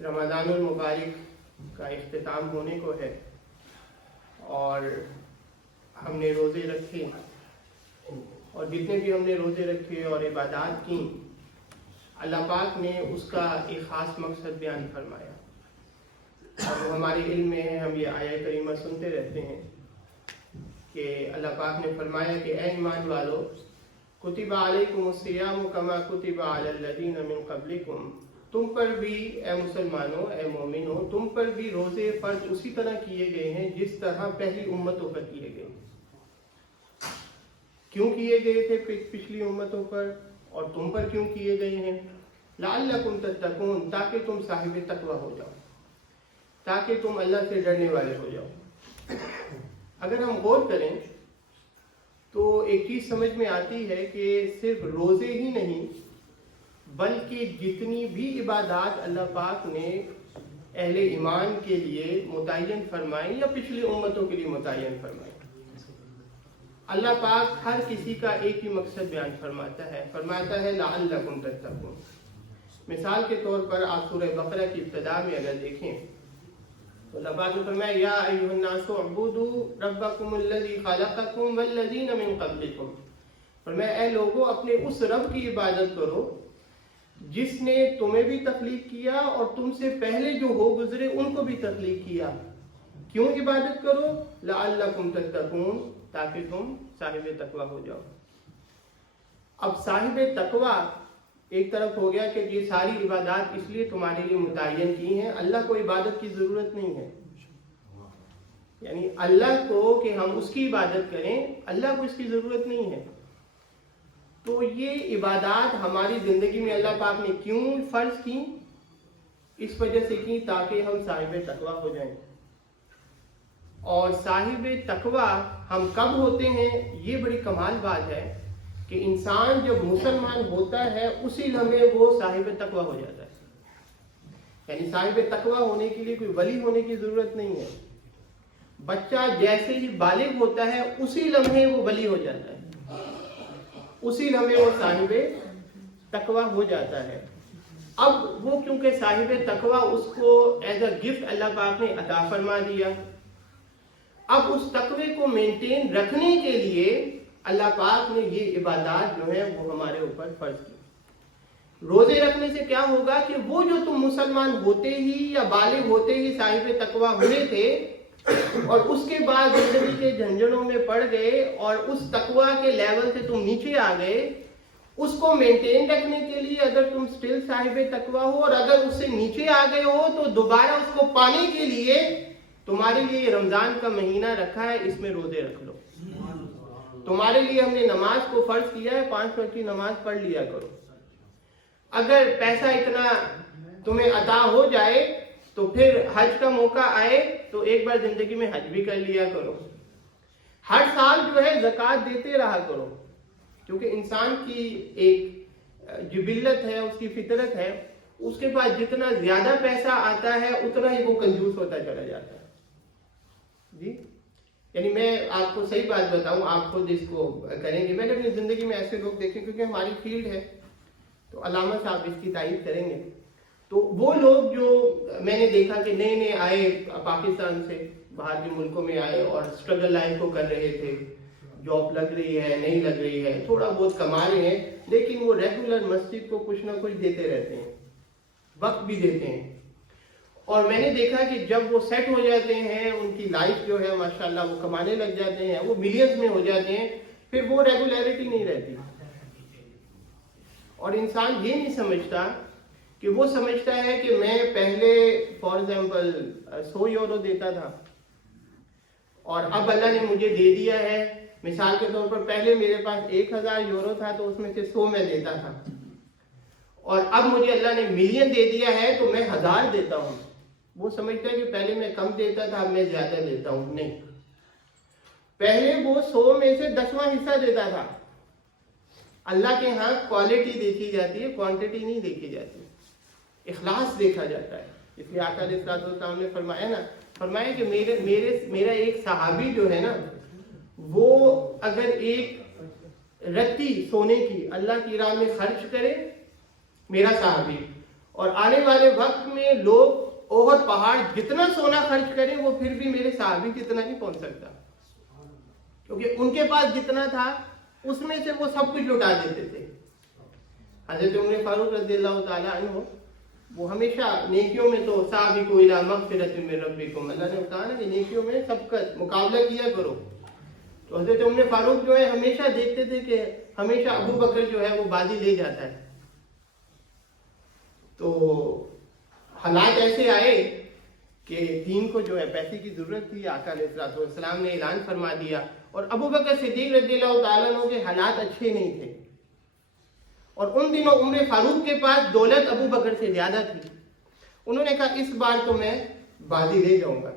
رمضان المبارک کا اختتام ہونے کو ہے اور ہم نے روزے رکھے اور جتنے بھی ہم نے روزے رکھے اور عبادات کی، اللہ پاک نے اس کا ایک خاص مقصد بیان فرمایا اور وہ ہمارے علم میں ہے۔ ہم یہ آیت کریمہ سنتے رہتے ہیں کہ اللہ پاک نے فرمایا کہ اے ایمان والو، کتب علیکم الصیام کما کتب علی الذین من قبلکم، تم پر بھی اے مسلمانوں، اے مومنوں، تم پر بھی روزے فرض اسی طرح کیے گئے ہیں جس طرح پہلی امتوں پر کیے گئے۔ کیوں کیے گئے تھے پچھلی امتوں پر اور تم پر کیوں کیے گئے ہیں؟ لعلکم تتقون، تاکہ تم صاحب تقوی ہو جاؤ، تاکہ تم اللہ سے ڈرنے والے ہو جاؤ۔ اگر ہم غور کریں تو ایک چیز سمجھ میں آتی ہے کہ صرف روزے ہی نہیں بلکہ جتنی بھی عبادات اللہ پاک نے اہل ایمان کے لیے متعین فرمائی یا پچھلی امتوں کے لیے متعین فرمائی، اللہ پاک ہر کسی کا ایک ہی مقصد بیان فرماتا ہے لعلکم تتقون۔ مثال کے طور پر آپ سورہ بقرہ کی ابتدا میں اگر دیکھیں تو اللہ پاک نے فرمایا یا ایھا الناس اعبدوا ربکم الذی خلقکم والذین من قبلکم، فرمایا اے لوگوں اپنے اس رب کی عبادت کرو جس نے تمہیں بھی تخلیق کیا اور تم سے پہلے جو ہو گزرے ان کو بھی تخلیق کیا۔ کیوں عبادت کرو؟ لعلکم تتقون، تاکہ تم صاحب تقوی ہو جاؤ۔ اب صاحب تقوی ایک طرف ہو گیا کہ یہ ساری عبادات اس لیے تمہارے لیے متعین کی ہیں، اللہ کو عبادت کی ضرورت نہیں ہے، یعنی اللہ کو کہ ہم اس کی عبادت کریں، اللہ کو اس کی ضرورت نہیں ہے۔ تو یہ عبادات ہماری زندگی میں اللہ پاک نے کیوں فرض کی؟ اس وجہ سے کی تاکہ ہم صاحب تقوی ہو جائیں۔ اور صاحب تقوی ہم کب ہوتے ہیں؟ یہ بڑی کمال بات ہے کہ انسان جب مسلمان ہوتا ہے اسی لمحے وہ صاحب تقوی ہو جاتا ہے، یعنی صاحب تقوی ہونے کے لیے کوئی ولی ہونے کی ضرورت نہیں ہے۔ بچہ جیسے ہی بالغ ہوتا ہے اسی لمحے وہ ولی ہو جاتا ہے، اسی لمحے وہ صاحب تقوی ہو جاتا ہے۔ اب وہ کیونکہ صاحب تقوی اس کو ایز اے گفٹ اللہ پاک نے عطا فرما دیا، اب اس تقوی کو مینٹین رکھنے کے لیے اللہ پاک نے یہ عبادات جو ہیں وہ ہمارے اوپر فرض کی۔ روزے رکھنے سے کیا ہوگا کہ وہ جو تم مسلمان ہوتے ہی یا بالغ ہوتے ہی صاحب تقوی ہوئے تھے اور اس کے بعد زندگی کے جھنجھڑوں میں پڑ گئے اور اس تقوی کے لیول سے تم نیچے آ گئے، اس کو مینٹین رکھنے کے لیے اگر تم سٹل صاحب تقوی ہو اور اگر اس سے نیچے آ گئے ہو تو دوبارہ اس کو پانے کے لیے تمہارے لیے یہ رمضان کا مہینہ رکھا ہے، اس میں روزے رکھ لو۔ تمہارے لیے ہم نے نماز کو فرض کیا ہے، 5 وقت کی نماز پڑھ لیا کرو۔ اگر پیسہ اتنا تمہیں عطا ہو جائے تو پھر حج کا موقع آئے تو ایک بار زندگی میں حج بھی کر لیا کرو۔ ہر سال جو ہے زکوٰۃ دیتے رہا کرو، کیونکہ انسان کی ایک جبلت ہے، اس کی فطرت ہے، اس کے پاس جتنا زیادہ پیسہ آتا ہے اتنا ہی وہ کنجوس ہوتا چلا جاتا ہے۔ جی یعنی میں آپ کو صحیح بات بتاؤں، آپ خود اس کو کریں گے، میں نے اپنی زندگی میں ایسے لوگ دیکھے، کیونکہ ہماری فیلڈ ہے تو علامہ صاحب اس کی تعریف کریں گے، تو وہ لوگ جو میں نے دیکھا کہ نئے نئے آئے پاکستان سے، باہر کے ملکوں میں آئے اور اسٹرگل لائف کو کر رہے تھے، جاب لگ رہی ہے نہیں لگ رہی ہے، تھوڑا بہت کما رہے ہیں، لیکن وہ ریگولر مسجد کو کچھ نہ کچھ دیتے رہتے ہیں، وقت بھی دیتے ہیں۔ اور میں نے دیکھا کہ جب وہ سیٹ ہو جاتے ہیں، ان کی لائف جو ہے ماشاءاللہ وہ کمانے لگ جاتے ہیں، وہ ملینز میں ہو جاتے ہیں، پھر وہ ریگولیرٹی نہیں رہتی۔ اور انسان یہ نہیں سمجھتا کہ وہ سمجھتا ہے کہ میں پہلے فار ایگزامپل 100 یورو دیتا تھا اور اب اللہ نے مجھے دے دیا ہے، مثال کے طور پر پہلے میرے پاس 1000 یورو تھا تو اس میں سے 100 میں دیتا تھا، اور اب مجھے اللہ نے ملین دے دیا ہے تو میں 1000 دیتا ہوں۔ وہ سمجھتا ہے کہ پہلے میں کم دیتا تھا اب میں زیادہ دیتا ہوں۔ نہیں، پہلے وہ 100 میں سے 10واں حصہ دیتا تھا۔ اللہ کے ہاں کوالٹی دیکھی جاتی ہے، کوانٹٹی نہیں دیکھی جاتی، اخلاص دیکھا جاتا ہے۔ اس لیے آقا علیہ السلام نے فرمایا کہ میرا ایک صحابی جو ہے نا، وہ اگر ایک رتی سونے کی اللہ کی راہ میں خرچ کرے، میرا صحابی، اور آنے والے وقت میں لوگ اوہد پہاڑ جتنا سونا خرچ کریں وہ پھر بھی میرے صحابی جتنا نہیں پہنچ سکتا، کیونکہ ان کے پاس جتنا تھا اس میں سے وہ سب کچھ لٹا دیتے تھے۔ حضرت عمر فاروق رضی اللہ تعالیٰ عنہ وہ ہمیشہ نیکیوں میں تو سابقوا الی مغفرۃ من ربکم، اللہ نے کہا نا کہ نیکیوں میں سبقت مقابلہ کیا کرو، تو حضرت عمر فاروق جو ہے ہمیشہ دیکھتے تھے کہ ہمیشہ ابو بکر جو ہے وہ بازی لے جاتا ہے۔ تو حالات ایسے آئے کہ دین کو جو ہے پیسے کی ضرورت تھی، آقا علیہ الصلوۃ والسلام نے اعلان فرما دیا، اور ابو بکر صدیق رضی اللہ تعالیٰ عنہ کے حالات اچھے نہیں تھے، اور ان دنوں عمر فاروق کے پاس دولت ابو بکر سے زیادہ تھی۔ انہوں نے کہا اس بار تو میں بازی لے جاؤں گا۔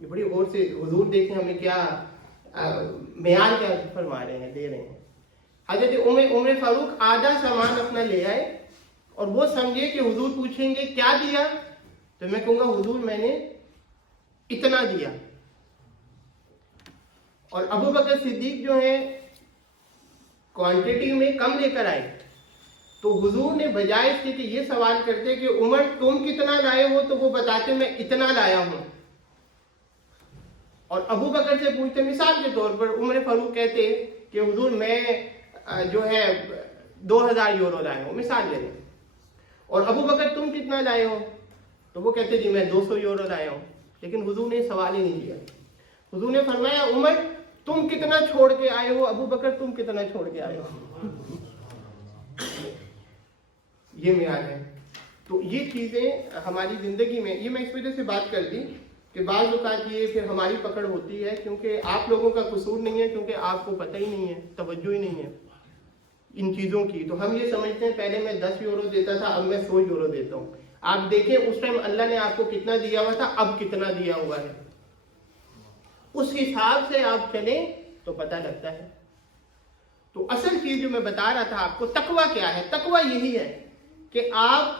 یہ بڑی غور سے حضور دیکھیں ہمیں کیا معیار کیا فرما رہے ہیں، دے رہے ہیں۔ حضرت عمر فاروق آدھا سامان اپنا لے آئے، اور وہ سمجھے کہ حضور پوچھیں گے کیا دیا، تو میں کہوں گا حضور میں نے اتنا دیا۔ اور ابو بکر صدیق جو ہیں کوانٹٹی میں کم لے کر آئے، تو حضور نے بجائے اس کے کہ یہ سوال کرتے کہ عمر تم کتنا لائے ہو، تو وہ بتاتے میں اتنا لایا ہوں، اور ابو بکر سے پوچھتے، مثال کے طور پر عمر فاروق کہتے کہ حضور میں جو ہے 2000 یورو لائے ہوں، مثال لے لیں، اور ابو بکر تم کتنا لائے ہو، تو وہ کہتے جی میں 200 یورو لایا ہوں، لیکن حضور نے سوال ہی نہیں کیا۔ حضور نے فرمایا عمر تم کتنا چھوڑ کے آئے ہو، ابو بکر تم کتنا چھوڑ کے آئے ہو۔ یہ معیار ہے۔ تو یہ چیزیں ہماری زندگی میں، یہ میں اس وجہ سے بات کر دی کہ بعض اوقات یہ پھر ہماری پکڑ ہوتی ہے، کیونکہ آپ لوگوں کا قصور نہیں ہے، کیونکہ آپ کو پتہ ہی نہیں ہے، توجہ ہی نہیں ہے ان چیزوں کی۔ تو ہم یہ سمجھتے ہیں پہلے میں 10 یورو دیتا تھا، اب میں 100 یورو دیتا ہوں۔ آپ دیکھیں اس ٹائم اللہ نے آپ کو کتنا دیا ہوا تھا، اب کتنا دیا ہوا ہے، اس حساب سے آپ چلیں تو پتہ لگتا ہے۔ تو اصل چیز جو میں بتا رہا تھا آپ کو، تقویٰ کیا ہے؟ تقویٰ یہی ہے کہ آپ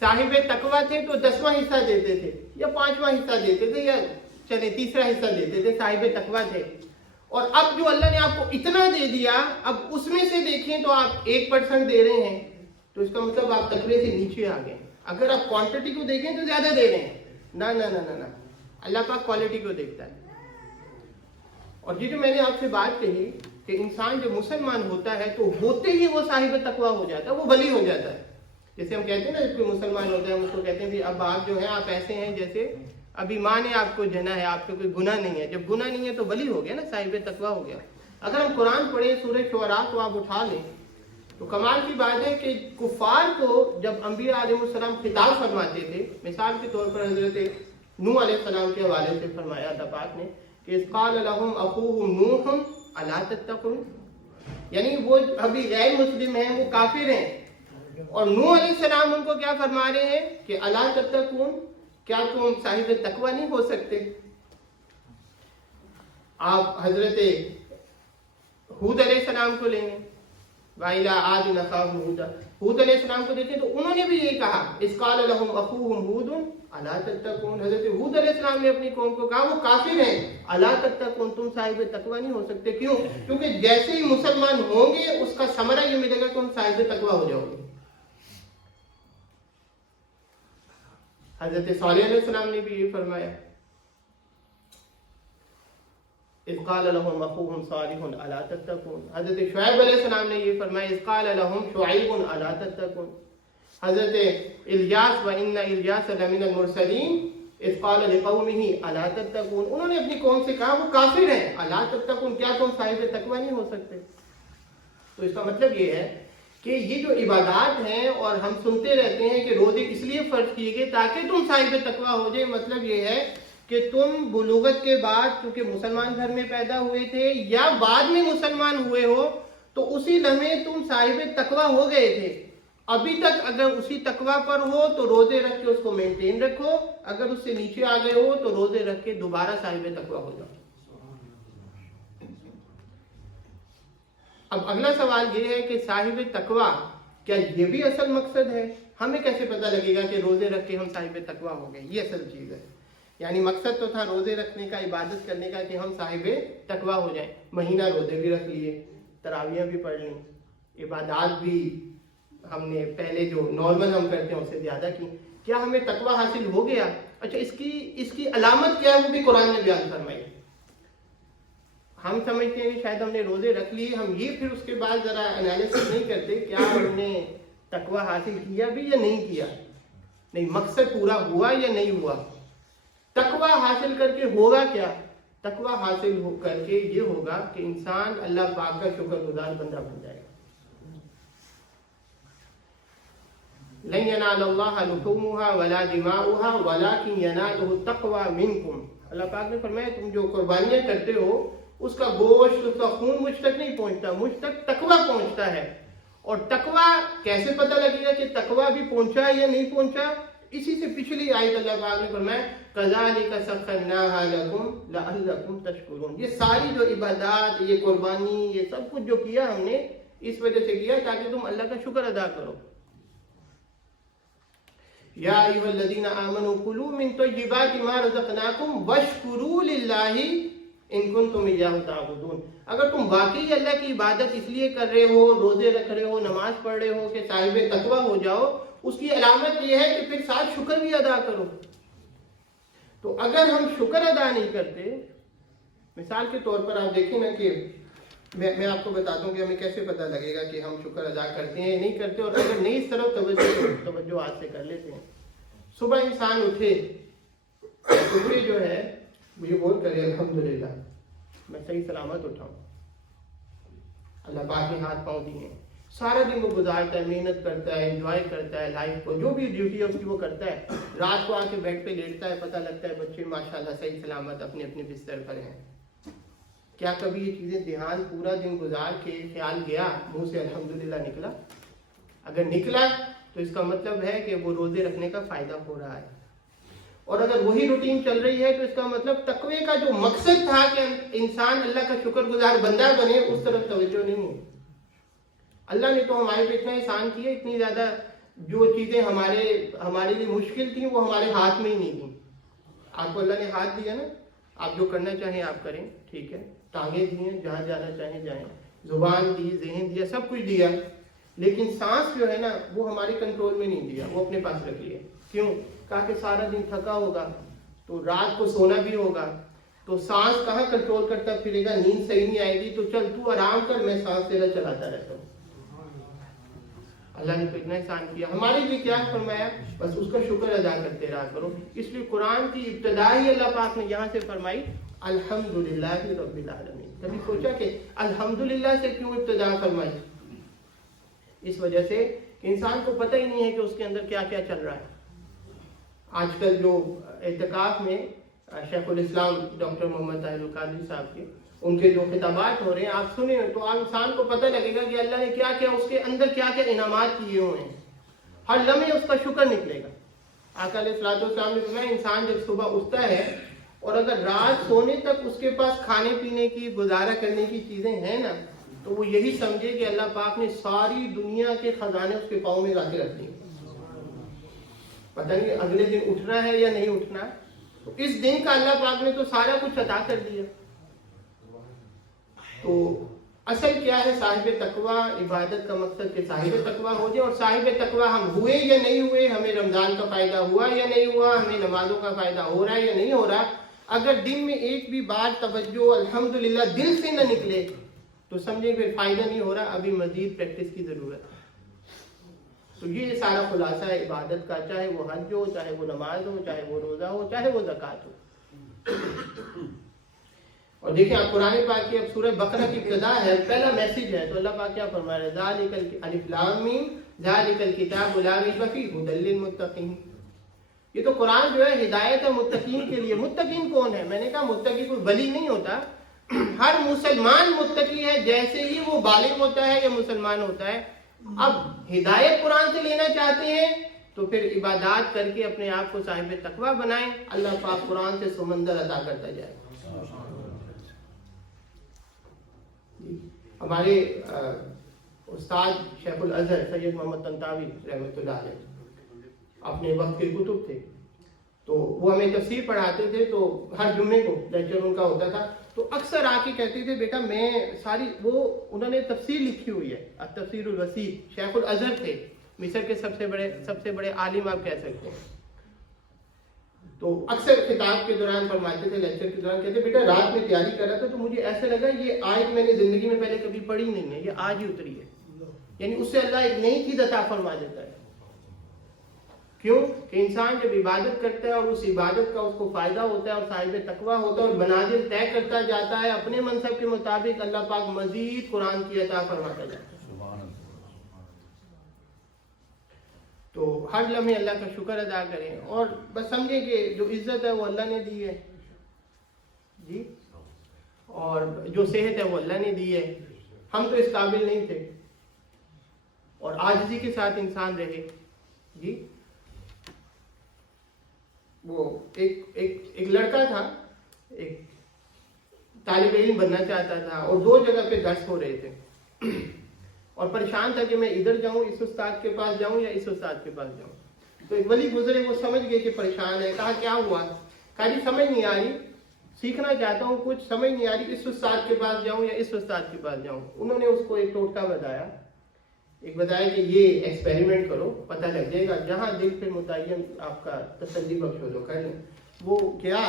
صاحب تقویٰ تھے تو 10واں حصہ دیتے تھے، یا 5واں حصہ دیتے تھے، یا چلے تیسرا حصہ دیتے تھے، صاحب تقویٰ تھے۔ اور اب جو اللہ نے آپ کو اتنا دے دیا، اب اس میں سے دیکھیں تو آپ 1% دے رہے ہیں، تو اس کا مطلب آپ تقوی سے نیچے آ گئے۔ اگر آپ کوانٹٹی کو دیکھیں تو زیادہ دے رہے ہیں، نہ نہ نہ نہ، اللہ پاک کوالٹی کو دیکھتا ہے۔ اور یہ جو میں نے آپ سے بات کہی کہ انسان جب مسلمان ہوتا ہے تو ہوتے ہی وہ صاحب تقویٰ ہو جاتا ہے، وہ ولی ہو جاتا ہے۔ جیسے ہم کہتے ہیں نا، جب کوئی مسلمان ہوتا ہے ہم اس کو کہتے ہیں کہ اب آپ جو ہیں آپ ایسے ہیں جیسے ابھی ماں نے آپ کو جنا ہے، آپ کو کوئی گناہ نہیں ہے۔ جب گناہ نہیں ہے تو ولی ہو گیا نا، صاحب تقویٰ ہو گیا۔ اگر ہم قرآن پڑھیں سورہ شعراء کو آپ اٹھا لیں تو کمال کی بات ہے کہ کفار کو جب انبیاء علیہ السلام خطاب فرماتے تھے، مثال کے طور پر حضرت نوح علیہ السلام کے حوالے سے فرمایا تھا پاک نے کہ اذ قال لهم اخوهم نوح الا تتقون، یعنی وہ ابھی غیر مسلم ہیں، وہ کافر ہیں، اور نوح علیہ السلام ان کو کیا فرما رہے ہیں کہ الا تتقون، کیا تم صاحب تقویٰ نہیں ہو سکتے؟ آپ حضرت ہود علیہ السلام کو لیں گے، وَإِلَىٰ عَادٍ أَخَاهُمْ هُودًا، ہود علیہ السلام کو دیکھیں تو انہوں نے بھی یہی کہا اذ قال لهم اخوهم هود الا تتقون، حضرت ہود علیہ السلام نے اپنی قوم کو کہا وہ کافر ہیں، الا تتقون، تم صاحب تقویٰ نہیں ہو سکتے۔ کیوں؟ کیونکہ جیسے ہی مسلمان ہوں گے اس کا ثمرہ یہ ملے گا کہ تم صاحب تقویٰ ہو جاؤ گے۔ حضرت صالح علیہ السلام نے بھی یہ فرمایا اذ قال لهم اخوهم صالح الا تتقون، حضرت شعیب علیہ السلام نے یہ فرمایا اذ قال لهم شعیب الا تتقون، حضرت الیاس وان الیاس لمن المرسلین اذ قال لقومه الا تتقون، انہوں نے اپنی قوم سے کہا وہ کافر ہیں، الا تتقون، کیا تم صاحب تقویٰ نہیں ہو سکتے؟ تو اس کا مطلب یہ ہے کہ یہ جو عبادات ہیں اور ہم سنتے رہتے ہیں کہ روزے اس لیے فرض کیے گئے تاکہ تم صاحب تقویٰ ہو جائے، مطلب یہ ہے کہ تم بلوغت کے بعد چونکہ مسلمان گھر میں پیدا ہوئے تھے یا بعد میں مسلمان ہوئے ہو تو اسی لمحے تم صاحب تقویٰ ہو گئے تھے۔ ابھی تک اگر اسی تقویٰ پر ہو تو روزے رکھ کے اس کو مینٹین رکھو، اگر اس سے نیچے آ گئے ہو تو روزے رکھ کے دوبارہ صاحب تقویٰ ہو جاؤ۔ اب اگلا سوال یہ ہے کہ صاحب تقویٰ کیا یہ بھی اصل مقصد ہے؟ ہمیں کیسے پتہ لگے گا کہ روزے رکھ کے ہم صاحب تقویٰ ہو گئے؟ یہ اصل چیز ہے۔ یعنی مقصد تو تھا روزے رکھنے کا، عبادت کرنے کا کہ ہم صاحب تقویٰ ہو جائیں، مہینہ روزے بھی رکھ لیے، تراویح بھی پڑھ لیں، عبادات بھی ہم نے پہلے جو نارمل ہم کرتے ہیں اس سے زیادہ کی. کیا ہمیں تقوی حاصل ہو گیا؟ اچھا اس کی علامت کیا ہے وہ بھی قرآن نے بیان فرمائی. ہم سمجھتے ہیں کہ شاید ہم نے روزے رکھ لیے, ہم یہ پھر اس کے بعد ذرا انالیسس نہیں کرتے کیا ہم نے تقوی حاصل کیا بھی یا نہیں کیا. نہیں, مقصد پورا ہوا یا نہیں ہوا. تقوی حاصل کر کے ہوگا کیا؟ تقوی حاصل کر کے یہ ہوگا کہ انسان اللہ پاک کا شکر گزار بندہ بن جائے گا. لن ينال الله لحومها ولا دماؤها ولكن يناله التقوى منكم. اللہ پاک نے فرمایا تم جو قربانیاں کرتے ہو اس کا گوشت, اس کا خون مجھ تک نہیں پہنچتا, مجھ تک تقوی پہنچتا ہے. اور تقوی کیسے پتہ لگے گا کہ تقوی بھی پہنچا یا نہیں پہنچا؟ اسی سے پچھلی آیت اللہ پاک نے فرمایا كَذَلِكَ سَخَّرْنَاهَا لَكُمْ لَعَلَّكُمْ تَشْكُرُونَ. یہ ساری جو عبادات, یہ قربانی, یہ سب کچھ جو کیا ہم نے اس وجہ سے کیا تاکہ تم اللہ کا شکر ادا کرو. یا ایھا الذین آمنوا کلوا من طیبات ما رزقناکم واشکروا للہ ان کنتم ایاہ تعبدون. اگر تم واقعی اللہ کی عبادت اس لیے کر رہے ہو, روزے رکھ رہے ہو, نماز پڑھ رہے ہو کہ صاحب تقوی ہو جاؤ, اس کی علامت یہ ہے کہ پھر ساتھ شکر بھی ادا کرو. تو اگر ہم شکر ادا نہیں کرتے, مثال کے طور پر آپ دیکھیں نا کہ میں آپ کو بتاتا ہوں کہ ہمیں کیسے پتہ لگے گا کہ ہم شکر ادا کرتے ہیں نہیں کرتے. اور اگر نہیں اس طرف توجہ آج سے کر لیتے ہیں. صبح انسان اٹھے جو ہے وہ یہ بول کرے الحمدللہ میں صحیح سلامت اٹھا ہوں, اللہ پاک نے ہاتھ پاؤں دیے ہیں. سارا دن وہ گزارتا ہے, محنت کرتا ہے, انجوائے کرتا ہے لائف کو, جو بھی ڈیوٹی ہے اس کی وہ کرتا ہے. رات کو آ کے بیڈ پہ لیٹتا ہے, پتہ لگتا ہے بچے ماشاءاللہ صحیح سلامت اپنے اپنے بستر پر ہیں. کیا کبھی یہ چیزیں دھیان پورا دن گزار کے خیال گیا منہ سے الحمدللہ نکلا؟ اگر نکلا تو اس کا مطلب ہے کہ وہ روزے رکھنے کا فائدہ ہو رہا ہے. اور اگر وہی روٹین چل رہی ہے تو اس کا مطلب تقوی کا جو مقصد تھا کہ انسان اللہ کا شکر گزار بندہ بنے اس طرف توجہ نہیں ہے. اللہ نے تو ہمارے پہ اتنا احسان کیا, اتنی زیادہ جو چیزیں ہمارے لیے مشکل تھیں وہ ہمارے ہاتھ میں ہی نہیں تھیں. آپ کو اللہ نے ہاتھ دیا نا, آپ جو کرنا چاہیں آپ کریں, ٹھیک ہے. ٹانگیں دی ہیں, جہاں جانا چاہیں جائیں, زبان دی, ذہن دیا, سب کچھ دیا. لیکن سانس جو ہے نا وہ ہمارے کنٹرول میں نہیں دیا, وہ اپنے پاس رکھ لیا. کیوں؟ کہا کہ سارا دن تھکا ہوگا تو رات کو سونا بھی ہوگا, تو سانس کہاں کنٹرول کرتا پھرے گا, نیند صحیح نہیں آئے گی, تو چل تو آرام کر, میں سانس تیرا چلاتا رہتا ہوں. اللہ نے تو اتنا احسان کیا ہمارے لیے. کیا فرمایا؟ بس اس کا شکر ادا کرتے رہا کرو. اس لیے قرآن کی ابتدا ہی اللہ پاک نے یہاں سے فرمائی الحمدللہ رب العالمین. کبھی سوچا کہ الحمدللہ سے کیوں ابتدا فرمائی؟ اس وجہ سے کہ انسان کو پتہ ہی نہیں ہے کہ اس کے اندر کیا کیا چل رہا ہے. آج کل جو اعتکاف میں شیخ الاسلام ڈاکٹر محمد طاہر القادری صاحب کے ان کے جو خطابات ہو رہے ہیں آپ سنیں تو آپ انسان کو پتہ لگے گا کہ اللہ نے کیا کیا اس کے اندر کیا کیا انعامات کیے ہوئے ہیں. ہر لمحے اس کا شکر نکلے گا. آقا علیہ الصلوۃ والسلام نے فرمایا انسان جب صبح اٹھتا ہے اور اگر رات سونے تک اس کے پاس کھانے پینے کی, گزارا کرنے کی چیزیں ہیں نا, تو وہ یہی سمجھے کہ اللہ پاک نے ساری دنیا کے خزانے اس کے پاؤں میں لا کے رکھ دیے. پتہ نہیں اگلے دن اٹھنا ہے یا نہیں اٹھنا. تو اس دن کا اللہ پاک نے تو سارا کچھ عطا کر دیا. تو اصل کیا ہے صاحب تقوی؟ عبادت کا مقصد کہ صاحب تقوی ہو جائے. اور صاحب تقوی ہم ہوئے یا نہیں ہوئے, ہمیں رمضان کا فائدہ ہوا یا نہیں ہوا, ہمیں نمازوں کا فائدہ ہو رہا ہے یا نہیں ہو رہا, اگر دن میں ایک بھی بار توجہ الحمدللہ دل سے نہ نکلے تو سمجھیں پھر فائدہ نہیں ہو رہا, ابھی مزید پریکٹس کی ضرورت ہے. تو یہ سارا خلاصہ ہے عبادت کا, چاہے وہ حج ہو, چاہے وہ نماز ہو, چاہے وہ روزہ ہو, چاہے وہ زکوٰۃ ہو. اور دیکھیں آپ قرآن پاک کی اب سورہ بقرہ کی ابتدا ہے, پہلا میسج ہے, تو اللہ پاک کیا فرما رہے ہیں؟ ذالک الف لام میم ذالک الکتاب لا ریب فیہ ھدی للمتقین. یہ تو قرآن جو ہے ہدایت ہے متقین کے لیے. متقین کون ہے؟ میں نے کہا متقی کوئی ولی نہیں ہوتا, ہر مسلمان متقی ہے جیسے ہی وہ بالغ ہوتا ہے یا مسلمان ہوتا ہے. اب ہدایت قرآن سے لینا چاہتے ہیں تو پھر عبادات کر کے اپنے آپ کو صاحب تقوی بنائیں, اللہ پاک قرآن سے سمندر عطا کرتا جائے. ہمارے استاد شیخ الازہر سید محمد طنطاوی رحمۃ اللہ علیہ اپنے وقت کے کتب تھے, تو وہ ہمیں تفسیر پڑھاتے تھے. تو ہر جمعے کو لیکچر ان کا ہوتا تھا, تو اکثر آ کے کہتے تھے بیٹا میں ساری وہ انہوں نے تفسیر لکھی ہوئی ہے, التفسیر الوسیع, شیخ الازہر تھے, مصر کے سب سے بڑے عالم آپ کہہ سکتے ہیں. تو اکثر خطاب کے دوران فرماتے تھے، لیکچر کے دوران کہتے بیٹا رات میں تیاری کر رہا تھا تو مجھے ایسا لگا یہ آیت میں نے زندگی میں پہلے کبھی پڑھی نہیں ہے، یہ آج ہی اتری ہے. یعنی اس سے اللہ ایک نئی چیز عطا فرما دیتا ہے. کیوں کہ انسان جب عبادت کرتا ہے اور اس عبادت کا اس کو فائدہ ہوتا ہے اور صاحب تقویٰ ہوتا ہے اور منازل طے کرتا جاتا ہے اپنے منصب کے مطابق، اللہ پاک مزید قرآن کی عطا فرماتا جاتا ہے. تو ہر لمحے اللہ کا شکر ادا کریں اور بس سمجھیں کہ جو عزت ہے وہ اللہ نے دی ہے جی، اور جو صحت ہے وہ اللہ نے دی ہے. ہم تو اس قابل نہیں تھے اور عاجزی کے ساتھ انسان رہے جی. وہ ایک لڑکا تھا، ایک طالب علم بننا چاہتا تھا اور 2 جگہ پہ درس ہو رہے تھے اور پریشان تھا کہ میں ادھر جاؤں اس استاد کے پاس جاؤں یا اس استاد کے پاس جاؤں. تو ایک ولی گزرے، وہ سمجھ گئے کہ پریشان ہے. کہا کیا ہوا؟ کہا جی سمجھ نہیں آ رہی، سیکھنا چاہتا ہوں کچھ سمجھ نہیں آ رہی، اس استاد کے پاس جاؤں یا اس استاد کے پاس جاؤں. انہوں نے اس کو ایک ٹوٹکا بتایا، کہ یہ ایکسپیریمنٹ کرو پتہ لگ جائے گا، جہاں دل پہ متعین آپ کا تسلی بخش ہو تو کر لیں. وہ کیا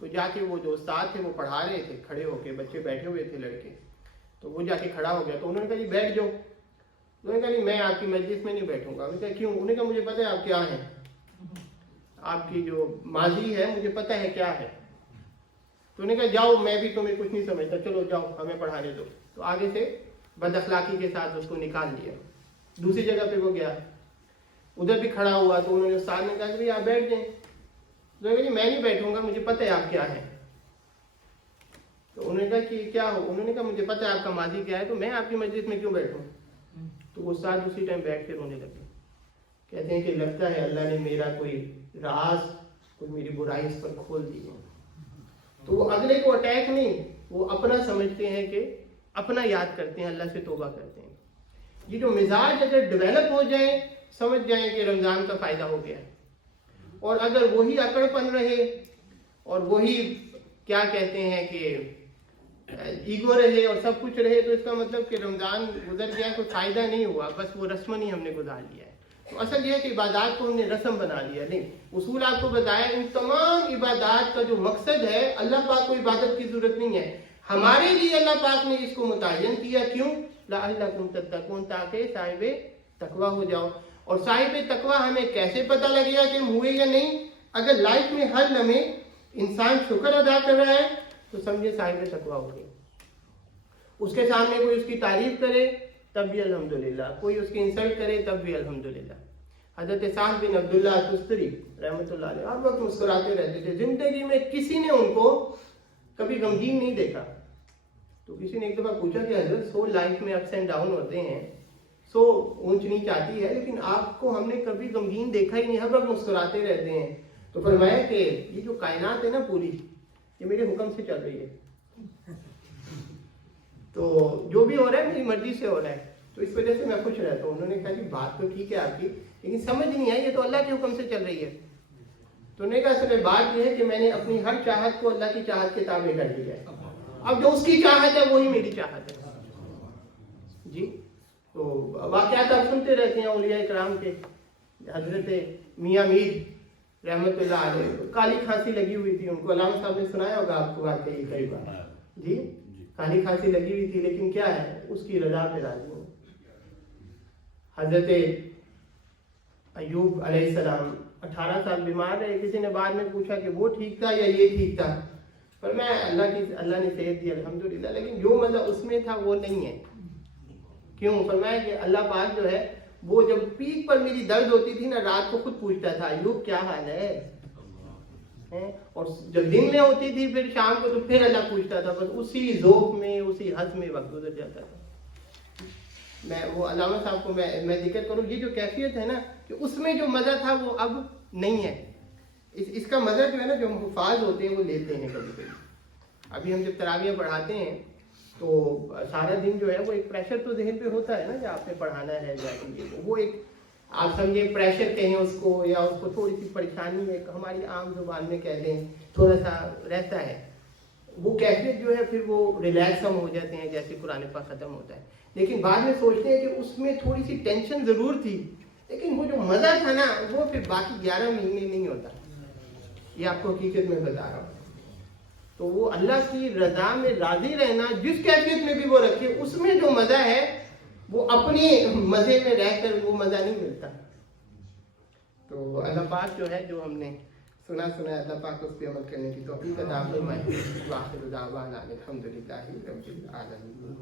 تو جا کے وہ جو استاد تھے وہ پڑھا رہے تھے کھڑے ہو کے، بچے بیٹھے ہوئے تھے لڑکے، تو وہ جا کے کھڑا ہو گیا. تو انہوں نے کہا جی بیٹھ جاؤ. انہوں نے کہا نہیں میں آپ کی مجلس میں نہیں بیٹھوں گا. انہوں نے کہا کیوں؟ انہوں نے کہا مجھے پتہ ہے آپ کیا ہیں، آپ کی جو ماضی ہے مجھے پتہ ہے کیا ہے. تو انہوں نے کہا جاؤ میں بھی تمہیں کچھ نہیں سمجھتا، چلو جاؤ ہمیں پڑھانے دو. تو آگے سے بد اخلاقی کے ساتھ اس کو نکال دیا. دوسری جگہ پہ وہ گیا، ادھر بھی کھڑا ہوا تو انہوں نے استاد نے کہا کہ آپ بیٹھ جائیں. تو انہوں نے کہا میں نہیں بیٹھوں گا، مجھے پتہ ہے آپ کیا ہیں. تو انہوں نے کہا کہ کیا ہو؟ انہوں نے کہا مجھے پتہ ہے آپ کا ماضی کیا ہے، تو میں آپ کی مجلس میں کیوں بیٹھوں؟ تو وہ استاد اسی ٹائم بیٹھ کے رونے لگے. کہتے ہیں کہ لگتا ہے اللہ نے میرا کوئی راز، کوئی میری برائی اس پر کھول دی ہے. تو وہ اگلے کو اٹیک نہیں، وہ اپنا سمجھتے ہیں کہ اپنا یاد کرتے ہیں، اللہ سے توبہ کرتے ہیں. یہ جو مزاج اگر ڈیولپ ہو جائیں، سمجھ جائیں کہ رمضان کا فائدہ ہو گیا. اور اگر وہی اکڑ پن رہے اور وہی کیا کہتے ہیں کہ ایگو رہے اور سب کچھ رہے، تو اس کا مطلب کہ رمضان گزر گیا، کوئی فائدہ نہیں ہوا، بس وہ رسم ہی ہم نے گزار لیا ہے. تو اصل یہ ہے کہ عبادات کو ہم نے رسم بنا لیا. نہیں، اصول آپ کو بتایا، ان تمام عبادات کا جو مقصد ہے، اللہ پاک کو عبادت کی ضرورت نہیں ہے، ہمارے لیے اللہ پاک نے اس کو متعین کیا. کیوں؟ لعلکم تتقون، تاکہ صاحب تقویٰ ہو جاؤ. اور صاحب تقویٰ ہمیں کیسے پتہ لگے گا کہ ہم ہوئے یا نہیں؟ اگر لائف میں ہر لمحے انسان شکر ادا کر رہا ہے تو سمجھے صاحب تقویٰ ہو گئی. اس کے سامنے کوئی اس کی تعریف کرے تب بھی الحمدللہ، کوئی اس کی انسلٹ کرے تب بھی الحمدللہ. حضرت سعد بن عبداللہ تستری رحمۃ اللہ علیہ ہر وقت مسکراتے رہتے تھے. زندگی میں کسی نے ان کو کبھی غمگین نہیں دیکھا. تو کسی نے ایک دفعہ پوچھا کہ حضرت سو لائف میں اپس اینڈ ڈاؤن ہوتے ہیں، سو اونچ نیچ آتی ہے، لیکن آپ کو ہم نے کبھی غمگین دیکھا ہی نہیں، ہر وقت مسکراتے رہتے ہیں. تو فرمایا کہ یہ جو کائنات ہے نا پوری، یہ میرے حکم سے چل رہی ہے. تو جو بھی ہو رہا ہے میری مرضی سے ہو رہا ہے، تو اس وجہ سے میں خوش رہتا ہوں. انہوں نے کہا جی بات تو ٹھیک ہے آپ کی، لیکن سمجھ نہیں آئی، یہ تو اللہ کے حکم سے چل رہی ہے. تو انہوں نے کہا اصل بات یہ ہے کہ میں نے اپنی ہر چاہت کو اللہ کی چاہت کے تابع کر دیا ہے. اب جو اس کی چاہت ہے وہی میری چاہت ہے جی. تو واقعات آپ سنتے رہتے ہیں اولیاء کرام کے. حضرت میاں میر رحمۃ اللہ علیہ کالی کھانسی لگی ہوئی تھی ان کو، علامہ صاحب نے سنایا ہوگا آپ کو واقعہ یہ کئی بار جی. کالی کھانسی لگی ہوئی تھی، لیکن کیا ہے اس کی رضا پہ راضی ہوں. حضرت ایوب علیہ السلام 18 سال بیمار رہے. کسی نے بعد میں پوچھا کہ وہ ٹھیک تھا یا یہ ٹھیک تھا؟ پر میں اللہ نے صحت دی الحمدللہ، لیکن جو مزہ اس میں تھا وہ نہیں ہے. کیوں؟ فرمایا کہ اللہ پاک جو ہے وہ جب پیک پر میری درد ہوتی تھی نا، رات کو خود پوچھتا تھا ایوب کیا حال ہے، اور جب دن میں ہوتی تھی پھر شام کو تو پھر اللہ پوچھتا تھا. بس اسی ذوق میں اسی حد میں وقت گزر جاتا تھا. میں وہ علامہ صاحب کو میں ذکر کروں، یہ جو کیفیت ہے نا کہ اس میں جو مزہ تھا وہ اب نہیں ہے. اس کا مزہ جو ہے نا جو ہم حفاظ ہوتے ہیں وہ لیتے ہیں کبھی کبھی. ابھی ہم جب تراویح پڑھاتے ہیں تو سارا دن جو ہے وہ ایک پریشر تو ذہن پہ ہوتا ہے نا کہ آپ نے پڑھانا ہے جا کے، وہ ایک آپ سمجھے پریشر کہیں اس کو، یا اس کو تھوڑی سی پریشانی ہے، ہماری عام زبان میں کہہ دیں تھوڑا سا رہتا ہے. وہ کیفیت جو ہے پھر وہ ریلیکس ہم ہو جاتے ہیں جیسے قرآن پاک ختم ہوتا ہے. لیکن بعد میں سوچتے ہیں کہ اس میں تھوڑی سی ٹینشن ضرور تھی، لیکن وہ جو مزہ تھا نا وہ پھر باقی 11 مہینے نہیں ہوتا. یہ آپ کو حقیقت میں بتا رہا ہوں. تو وہ اللہ کی رضا میں راضی رہنا جس کیفیت میں بھی وہ رکھے, اس میں جو مزہ ہے وہ اپنے مزے میں رہ کر وہ مزہ نہیں ملتا. تو اللہ پاک جو ہے جو ہم نے سنا ہے اللہ پاک اس پہ عمل کرنے کی توفیق عطا فرمائے. وآخر دعوانا الحمدللہ رب العالمین.